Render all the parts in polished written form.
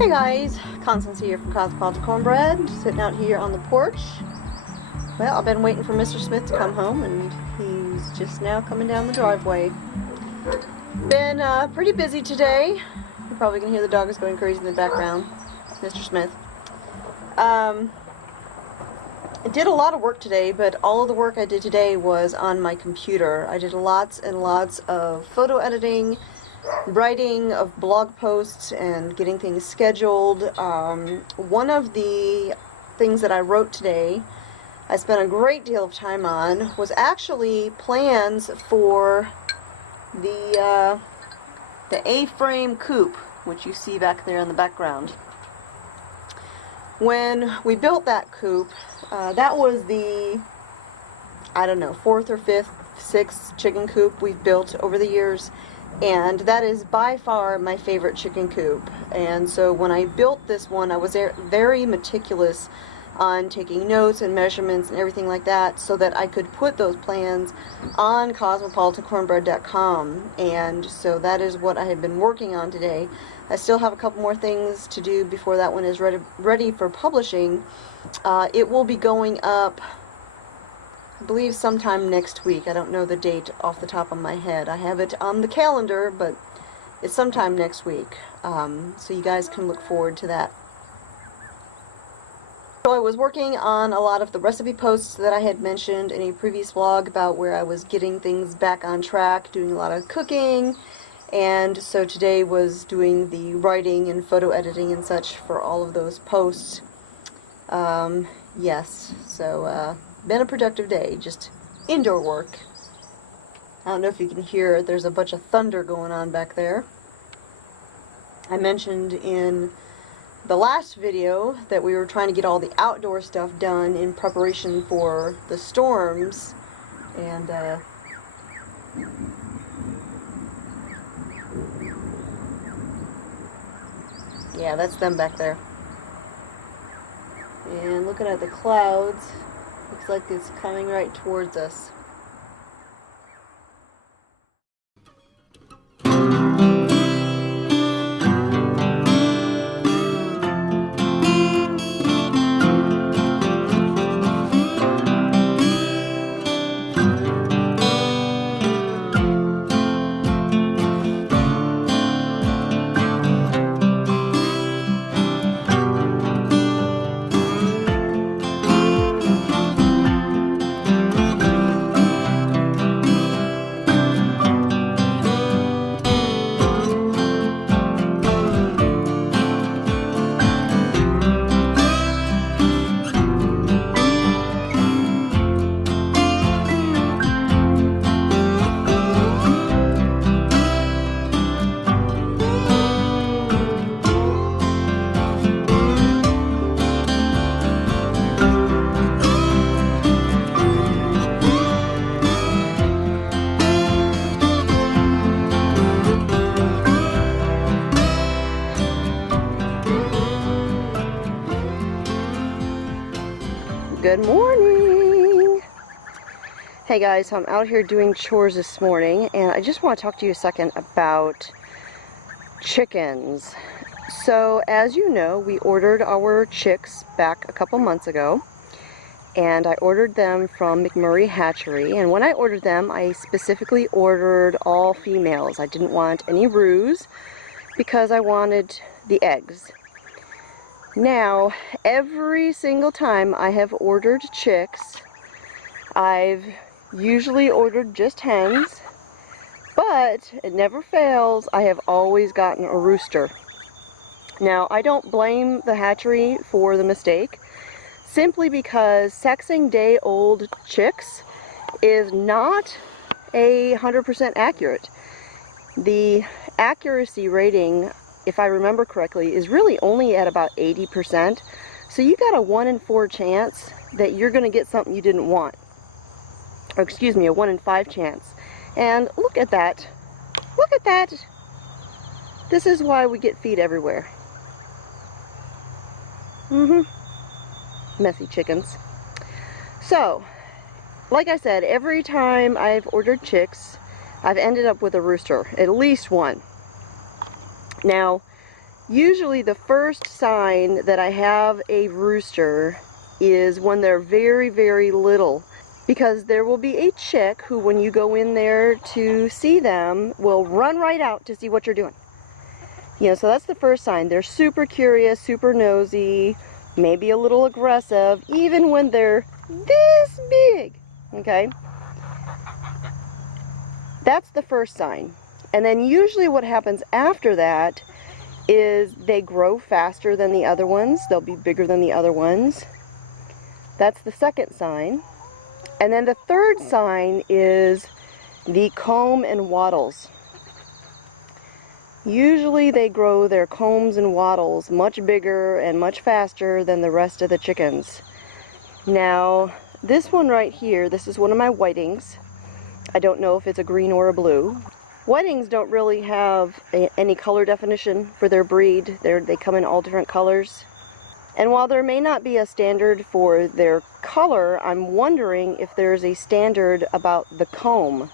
Hey guys, Constance here from Cosmopolitan Cornbread, sitting out here on the porch. Well, I've been waiting for Mr. Smith to come home, and he's just now coming down the driveway. Been pretty busy today. You probably can hear the dogs going crazy in the background. Mr. Smith. I did a lot of work today, but all of the work I did today was on my computer. I did lots and lots of photo editing, writing of blog posts, and getting things scheduled. One of the things that I wrote today, I spent a great deal of time on, was actually plans for the A-frame coupe, which you see back there in the background. When we built that coupe, that was the, I don't know, 4th or 5th, 6th chicken coop we've built over the years. And that is by far my favorite chicken coop. And so when I built this one, I was very meticulous on taking notes and measurements and everything like that, so that I could put those plans on cosmopolitancornbread.com. And so that is what I have been working on today. I still have a couple more things to do before that one is ready for publishing. It will be going up, I believe, sometime next week. I don't know the date off the top of my head. I have it on the calendar, but it's sometime next week. So you guys can look forward to that. So I was working on a lot of the recipe posts that I had mentioned in a previous vlog about where I was getting things back on track, doing a lot of cooking. And so today was doing the writing and photo editing and such for all of those posts. Yes, so been a productive day, just indoor work. I don't know if you can hear, there's a bunch of thunder going on back there. I mentioned in the last video that we were trying to get all the outdoor stuff done in preparation for the storms, and yeah, that's them back there. And looking at the clouds, looks like it's coming right towards us. Good morning! Hey guys, so I'm out here doing chores this morning, and I just want to talk to you a second about chickens. So, as you know, we ordered our chicks back a couple months ago, and I ordered them from McMurray Hatchery. And when I ordered them, I specifically ordered all females. I didn't want any roos because I wanted the eggs. Now, every single time I have ordered chicks, I've usually ordered just hens, but it never fails, I have always gotten a rooster. Now, I don't blame the hatchery for the mistake, simply because sexing day-old chicks is not 100% accurate. The accuracy rating, if I remember correctly, is really only at about 80%. So you got a 1 in 4 chance that you're going to get something you didn't want. Or excuse me, a 1 in 5 chance. And look at that. Look at that. This is why we get feed everywhere. Messy chickens. So, like I said, every time I've ordered chicks, I've ended up with a rooster. At least one. Now, Usually the first sign that I have a rooster is when they're very, very little, because there will be a chick who, when you go in there to see them, will run right out to see what you're doing. You know, so that's the first sign. They're super curious, super nosy, maybe a little aggressive, even when they're this big, okay? That's the first sign. And then usually what happens after that is they grow faster than the other ones. They'll be bigger than the other ones. That's the second sign. And then the third sign is the comb and wattles. Usually they grow their combs and wattles much bigger and much faster than the rest of the chickens. Now, this one right here, this is one of my whitings. I don't know if it's a green or a blue. Whitings don't really have any color definition for their breed. They come in all different colors. And while there may not be a standard for their color, I'm wondering if there's a standard about the comb.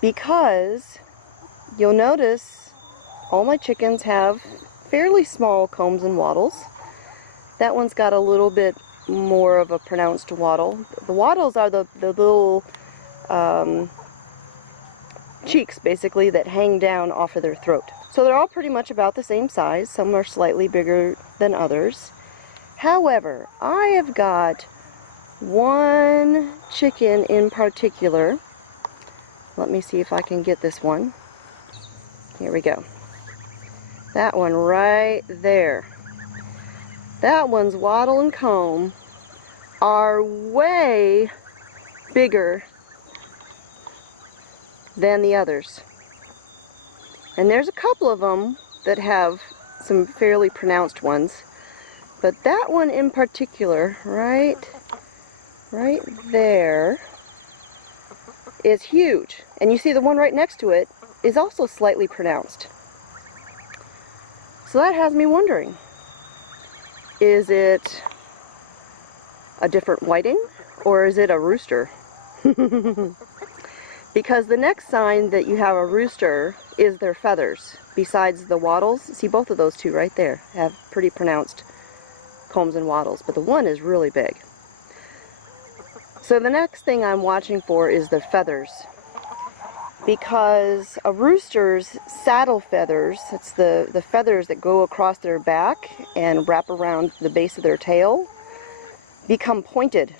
Because you'll notice all my chickens have fairly small combs and wattles. That one's got a little bit more of a pronounced wattle. The wattles are the little cheeks, basically, that hang down off of their throat. So they're all pretty much about the same size. Some are slightly bigger than others. However, I have got one chicken in particular. Let me see if I can get this one. Here we go. That one right there. That one's wattle and comb are way bigger than the others. And there's a couple of them that have some fairly pronounced ones. But that one in particular, right there, is huge. And you see the one right next to it is also slightly pronounced. So that has me wondering, is it a different whiting or is it a rooster? Because the next sign that you have a rooster is their feathers. Besides the wattles, see both of those two right there have pretty pronounced combs and wattles, but the one is really big. So the next thing I'm watching for is the feathers. Because a rooster's saddle feathers, it's the feathers that go across their back and wrap around the base of their tail, become pointed.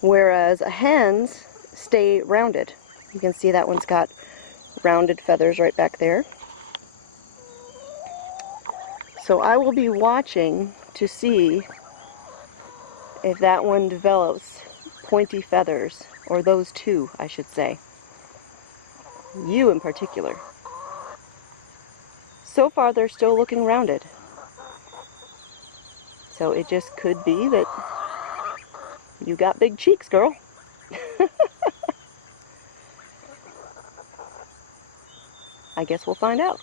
Whereas a hen's stay rounded. You can see that one's got rounded feathers right back there. So I will be watching to see if that one develops pointy feathers, or those two, I should say. You in particular. So far they're still looking rounded. So it just could be that you got big cheeks, girl. I guess we'll find out.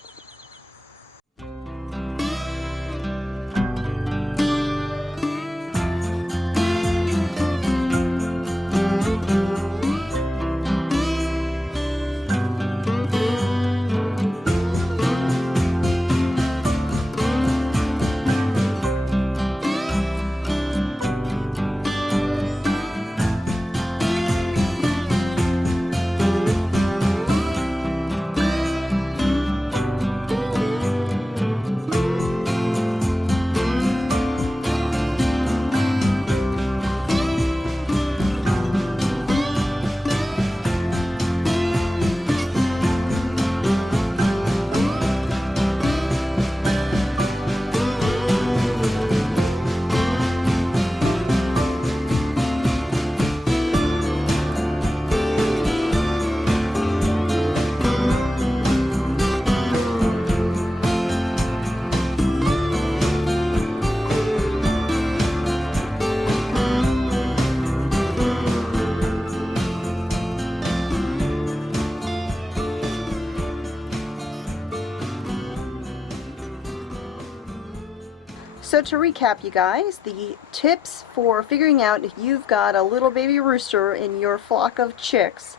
So to recap, you guys, the tips for figuring out if you've got a little baby rooster in your flock of chicks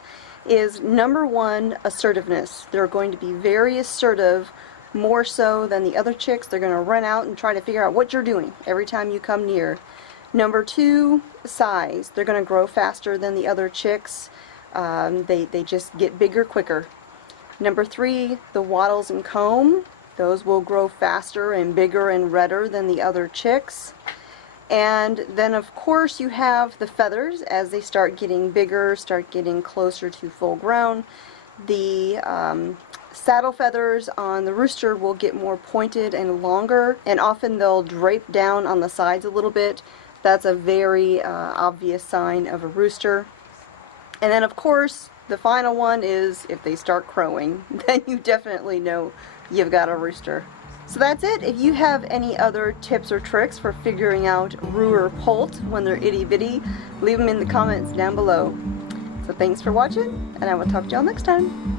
is number one, assertiveness. They're going to be very assertive, more so than the other chicks. They're going to run out and try to figure out what you're doing every time you come near. Number two, size. They're going to grow faster than the other chicks. They just get bigger quicker. Number three, the Wattles and Comb. Those will grow faster and bigger and redder than the other chicks. And then of course you have the feathers. As they start getting bigger, start getting closer to full grown, the saddle feathers on the rooster will get more pointed and longer, and often they'll drape down on the sides a little bit. That's a very obvious sign of a rooster. And then of course the final one is if they start crowing, then you definitely know you've got a rooster. So that's it. If you have any other tips or tricks for figuring out roo or poult when they're itty bitty, leave them in the comments down below. So thanks for watching, and I will talk to y'all next time.